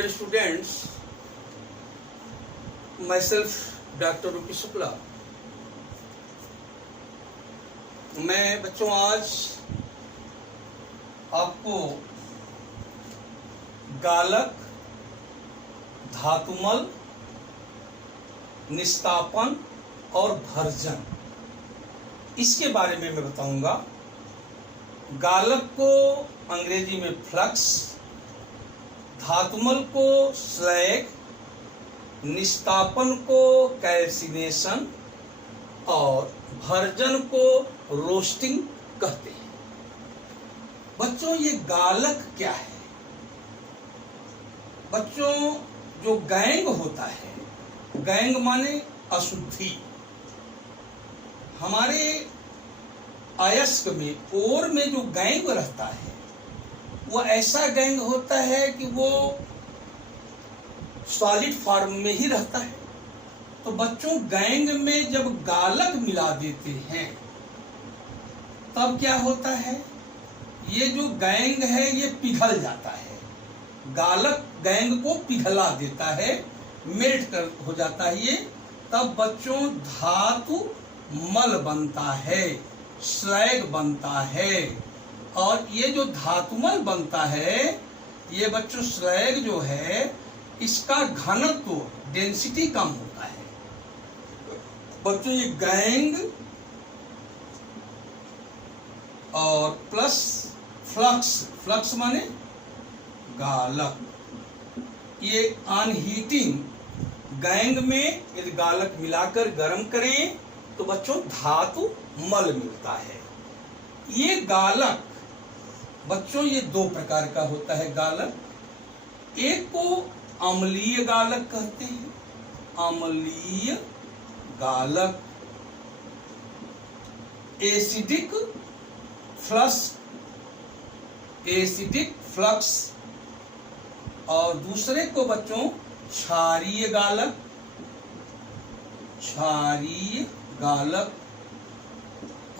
Dear students, myself doctor रूपी शुक्ला। मैं बच्चों आज आपको गालक, धातुमल, निस्तापन और भर्जन इसके बारे में मैं बताऊंगा। गालक को अंग्रेजी में फ्लक्स, धातुमल को स्लैग, निस्तापन को कैल्सिनेशन और भर्जन को रोस्टिंग कहते हैं। बच्चों ये गालक क्या है? बच्चों जो गैंग होता है, गैंग माने अशुद्धि, हमारे अयस्क में ओर में जो गैंग रहता है वो ऐसा गैंग होता है कि वो सॉलिड फॉर्म में ही रहता है। तो बच्चों गैंग में जब गालक मिला देते हैं तब क्या होता है, ये जो गैंग है ये पिघल जाता है। गालक गैंग को पिघला देता है, मेल्ट कर हो जाता है ये। तब बच्चों धातु मल बनता है, स्लैग बनता है। और ये जो धातुमल बनता है, ये बच्चों स्लैग जो है इसका घनत्व डेंसिटी कम होता है। बच्चों ये गैंग और प्लस फ्लक्स, फ्लक्स माने गालक, ये ऑन हीटिंग गैंग में यदि गालक मिलाकर गर्म करें तो बच्चों धातु मल मिलता है। ये गालक बच्चों ये दो प्रकार का होता है गालक। एक को अम्लीय गालक कहते हैं, अम्लीय गालक, एसिडिक फ्लक्स, एसिडिक फ्लक्स। और दूसरे को बच्चों क्षारीय गालक, क्षारीय गालक।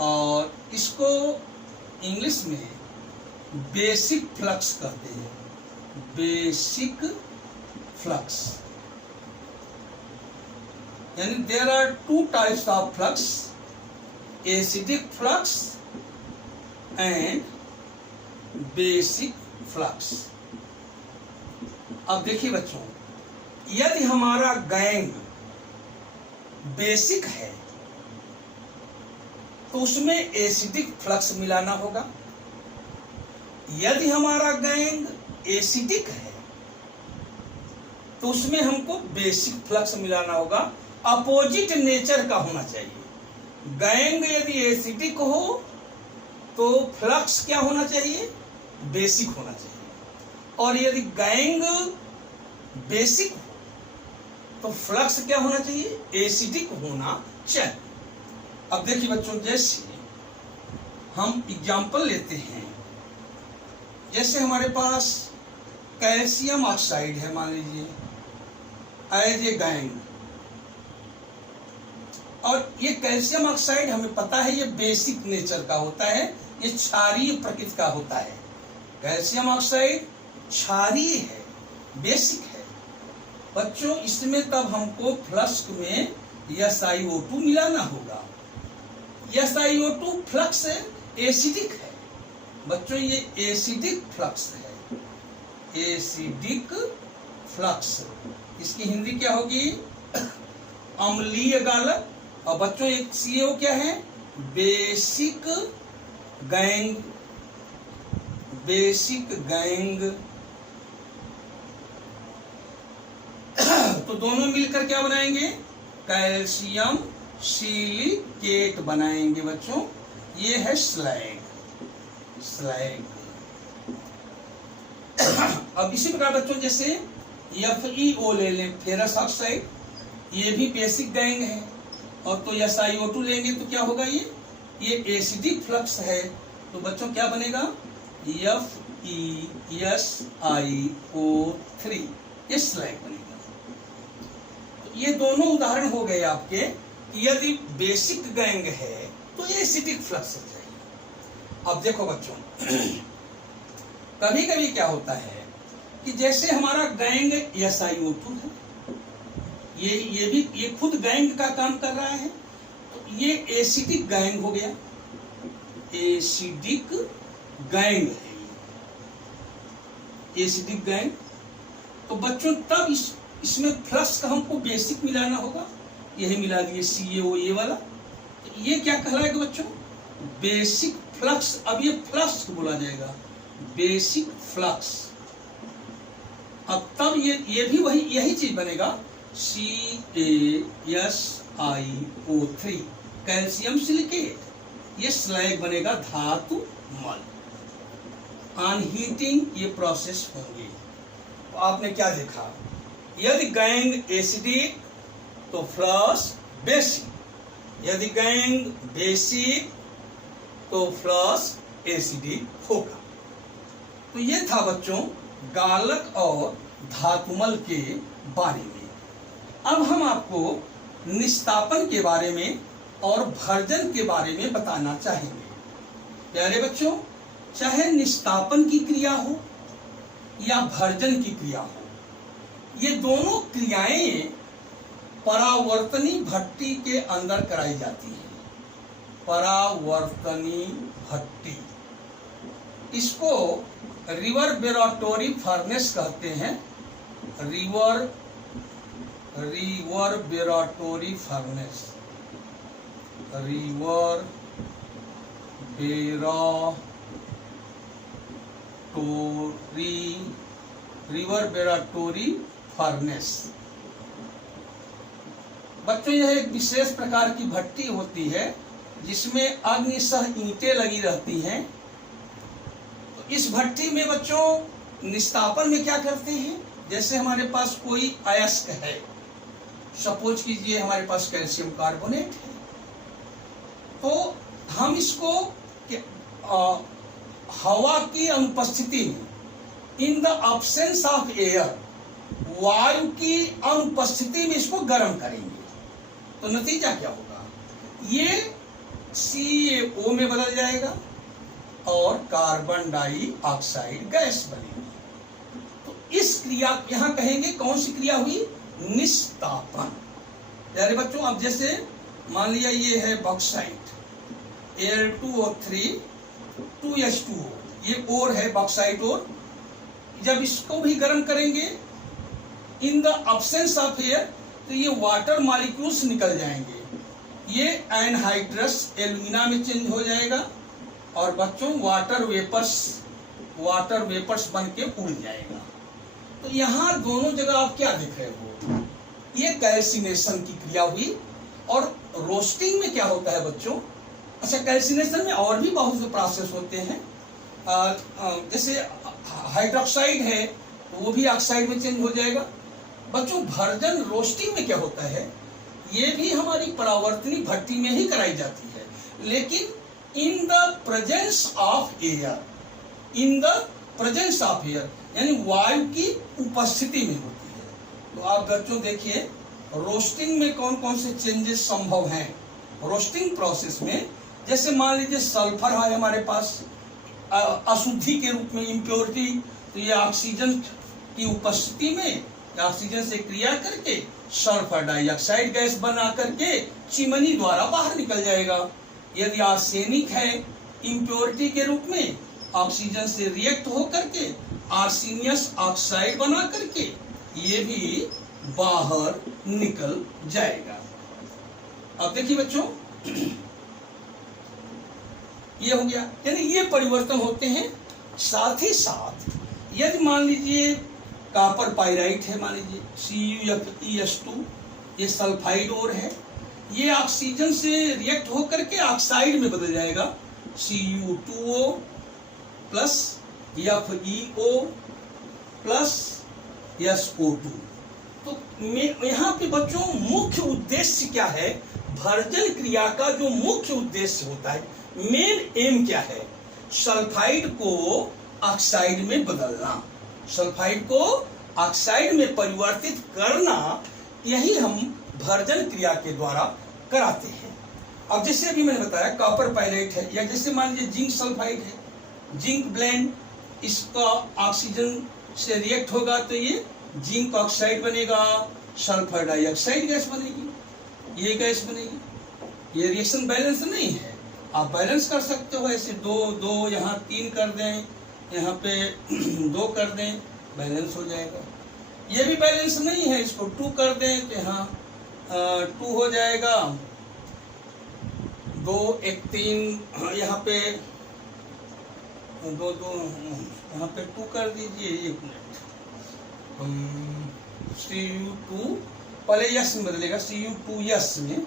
और इसको इंग्लिश में बेसिक फ्लक्स कहते हैं, बेसिक फ्लक्स। यानी there are two types of flux, acidic flux and basic flux. अब देखिए बच्चों, यदि हमारा गैंग बेसिक है तो उसमें एसिडिक फ्लक्स मिलाना होगा। यदि हमारा गैंग एसिडिक है तो उसमें हमको बेसिक फ्लक्स मिलाना होगा। अपोजिट नेचर का होना चाहिए। गैंग यदि एसिडिक हो तो फ्लक्स क्या होना चाहिए, बेसिक होना चाहिए। और यदि गैंग बेसिक हो तो फ्लक्स क्या होना चाहिए, एसिडिक होना चाहिए। अब देखिए बच्चों, जैसे हम एग्जाम्पल लेते हैं, जैसे हमारे पास कैल्शियम ऑक्साइड है, मान लीजिए एज ए गैंग। और ये कैल्शियम ऑक्साइड हमें पता है ये बेसिक नेचर का होता है, ये क्षारीय प्रकृति का होता है। कैल्शियम ऑक्साइड क्षारीय है, बेसिक है। बच्चों इसमें तब हमको फ्लक्स में SiO2 मिलाना होगा। SiO2 फ्लक्स एसिडिक है। बच्चों ये एसिडिक फ्लक्स है, एसिडिक फ्लक्स। इसकी हिंदी क्या होगी, अम्लीय गालक। और बच्चों एक CO क्या है, बेसिक गैंग, बेसिक गैंग। तो दोनों मिलकर क्या बनाएंगे, कैल्शियम सिलिकेट बनाएंगे बच्चों। ये है स्लैग, स्लैग। अब इसी प्रकार बच्चों जैसे FeO ले लें, फेरस ऑक्साइड, ये भी बेसिक गैंग है। और तो SiO2 लेंगे तो क्या होगा, ये एसिडिक फ्लक्स है। तो बच्चों क्या बनेगा, FeSiO3, ये स्लैग बनेगा। तो ये दोनों उदाहरण हो गए आपके कि यदि बेसिक गैंग है तो एसिडिक फ्लक्स हो जाएगी। अब देखो बच्चों, कभी कभी क्या होता है कि जैसे हमारा गैंग SiO2 है, ये खुद गैंग का काम कर रहा है, तो ये एसिडिक गैंग हो गया, एसिडिक गैंग है ये, एसिडिक गैंग। तो बच्चों तब इसमें फ्लक्स का हमको बेसिक मिलाना होगा, यही मिला दिए CaO ये वाला, तो ये क्या कहलाएगा बच्चों, बेसिक फ्लक्स। अब ये फ्लक्स को बोला जाएगा बेसिक फ्लक्स। अब तब ये भी वही यही चीज बनेगा, CaSiO3 कैल्शियम सिलिकेट, ये स्लैग बनेगा धातु मल। ऑन हीटिंग ये प्रोसेस होंगे। तो आपने क्या देखा, यदि गैंग एसिडिक तो फ्लक्स बेसिक, यदि गैंग बेसिक तो फ्लक्स एसिडिक होगा। तो ये था बच्चों गालक और धातुमल के बारे में। अब हम आपको निस्तापन के बारे में और भर्जन के बारे में बताना चाहेंगे। प्यारे बच्चों, चाहे निस्तापन की क्रिया हो या भर्जन की क्रिया हो, ये दोनों क्रियाएं परावर्तनी भट्टी के अंदर कराई जाती है। परावर्तनी भट्टी, इसको रिवर्बेरेटरी फर्नेस कहते हैं, रिवर्बेरेटरी फर्नेस, रिवर्बेरेटरी फर्नेस। बच्चों यह एक विशेष प्रकार की भट्टी होती है जिसमें अग्निशः ईंटें लगी रहती हैं। तो इस भट्टी में बच्चों निस्तापन में क्या करते हैं, जैसे हमारे पास कोई अयस्क है, सपोज कीजिए हमारे पास कैल्शियम कार्बोनेट है, तो हम इसको हवा की अनुपस्थिति में, in the absence of air, वायु की अनुपस्थिति में इसको गर्म करेंगे। तो नतीजा क्या होगा, ये CaO में बदल जाएगा और कार्बन डाइऑक्साइड गैस बनेगी। तो इस क्रिया यहां कहेंगे कौन सी क्रिया हुई, निस्तापन। प्यारे बच्चों, अब जैसे मान लिया ये है बॉक्साइट, Al2O3 2H2O, ये और है बॉक्साइट और, जब इसको भी गर्म करेंगे in the absence of air, तो ये वाटर मॉलिक्यूल्स निकल जाएंगे, ये एनहाइड्रस एल्यूमिना में चेंज हो जाएगा और बच्चों वाटर वेपर्स बन के उड़ जाएगा। तो यहाँ दोनों जगह आप क्या देख रहे हो, ये कैल्सिनेशन की क्रिया हुई। और रोस्टिंग में क्या होता है बच्चों, अच्छा कैल्सिनेशन में और भी बहुत से प्रोसेस होते हैं, जैसे हाइड्रोक्साइड है तो वो भी ऑक्साइड में चेंज हो जाएगा। बच्चों भर्जन रोस्टिंग में क्या होता है, ये भी हमारी परावर्तनी भट्टी में ही कराई जाती है, लेकिन in the presence of air, in the presence of air यानी वायु की उपस्थिति में होती है। तो आप बच्चों देखिए रोस्टिंग में कौन कौन से चेंजेस संभव हैं। रोस्टिंग प्रोसेस में जैसे मान लीजिए सल्फर है हमारे पास अशुद्धि के रूप में, इम्प्योरिटी, तो ये ऑक्सीजन की उपस्थिति में ऑक्सीजन से क्रिया करके सल्फर डाइऑक्साइड गैस बना करके चिमनी द्वारा बाहर निकल जाएगा। यदि आर्सेनिक है इम्प्योरिटी के रूप में, ऑक्सीजन से रिएक्ट हो करके आर्सेनियस ऑक्साइड बना करके ये भी बाहर निकल जाएगा। अब देखिए बच्चों ये हो गया, यानी ये परिवर्तन होते हैं। साथ ही साथ यदि मान लीजिए कॉपर पाइराइट है, मान लीजिए CuFeS2, ये सल्फाइड और है, ये ऑक्सीजन से रिएक्ट होकर के ऑक्साइड में बदल जाएगा, Cu2O plus FeO plus SO2। तो यहाँ पे बच्चों मुख्य उद्देश्य क्या है, भर्जन क्रिया का जो मुख्य उद्देश्य होता है, मेन एम क्या है, सल्फाइड को ऑक्साइड में बदलना, सल्फाइड को ऑक्साइड में परिवर्तित करना, यही हम भर्जन क्रिया के द्वारा कराते हैं। अब जैसे अभी मैंने बताया कॉपर पाइराइट है, या जैसे मान लीजिए जिंक सल्फाइड है, जिंक ब्लेंड, इसका ऑक्सीजन से रिएक्ट होगा तो ये जिंक ऑक्साइड बनेगा, सल्फर डाइऑक्साइड गैस बनेगी, ये गैस बनेगी। ये रिएक्शन बैलेंस नहीं है, आप बैलेंस कर सकते हो ऐसे, दो दो यहाँ 3 कर दें, यहाँ पे 2 कर दें, बैलेंस हो जाएगा। ये भी बैलेंस नहीं है, इसको 2 कर दें तो यहाँ 2 हो जाएगा, 2 1 3, यहाँ पे 2 2, यहाँ पे 2 कर दीजिए। 1 मिनट, Cu2 पहले यस में बदलेगा, Cu2s में,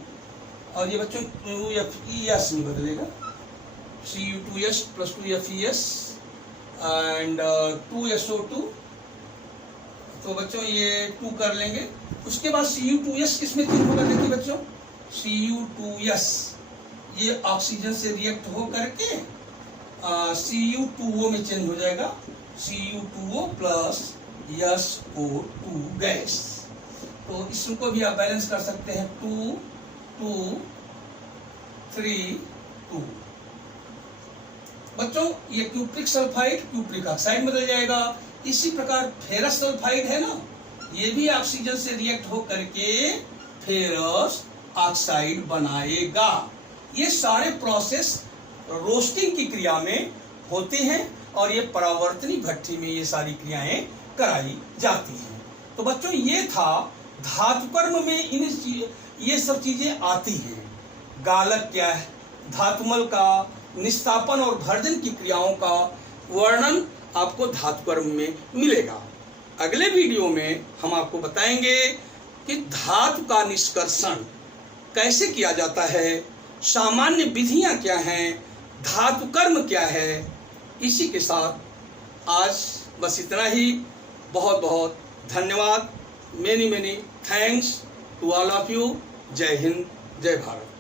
और ये बच्चों 2FeS में बदलेगा, Cu2s + 2FeS एंड 2SO2। तो बच्चों ये 2 कर लेंगे। उसके बाद Cu2s किसमें चेंज होगा? देखिए बच्चों, Cu2s ये ऑक्सीजन से रिएक्ट हो करके Cu2O में चेंज हो जाएगा, Cu2O + SO2 गैस। तो इसको भी आप बैलेंस कर सकते हैं, 2 2 3 2। बच्चों ये क्यूप्रिक सल्फाइड क्यूप्रिक ऑक्साइड बदल जाएगा। इसी प्रकार फेरस सल्फाइड है ना, ये भी ऑक्सीजन से रिएक्ट हो करके फेरस ऑक्साइड बनाएगा। ये सारे प्रोसेस रोस्टिंग की क्रिया में होते हैं और ये परावर्तनी भट्ठी में ये सारी क्रियाएं कराई जाती हैं। तो बच्चों ये था धातुकर्म में ये सब चीजें आती हैं। गालक क्या है, धातुमल का निस्तापन और भर्जन की क्रियाओं का वर्णन आपको धातुकर्म में मिलेगा। अगले वीडियो में हम आपको बताएंगे कि धातु का निष्कर्षण कैसे किया जाता है, सामान्य विधियां क्या हैं, धातुकर्म क्या है। इसी के साथ आज बस इतना ही। बहुत बहुत धन्यवाद। Many thanks to all of you. जय हिंद, जय भारत।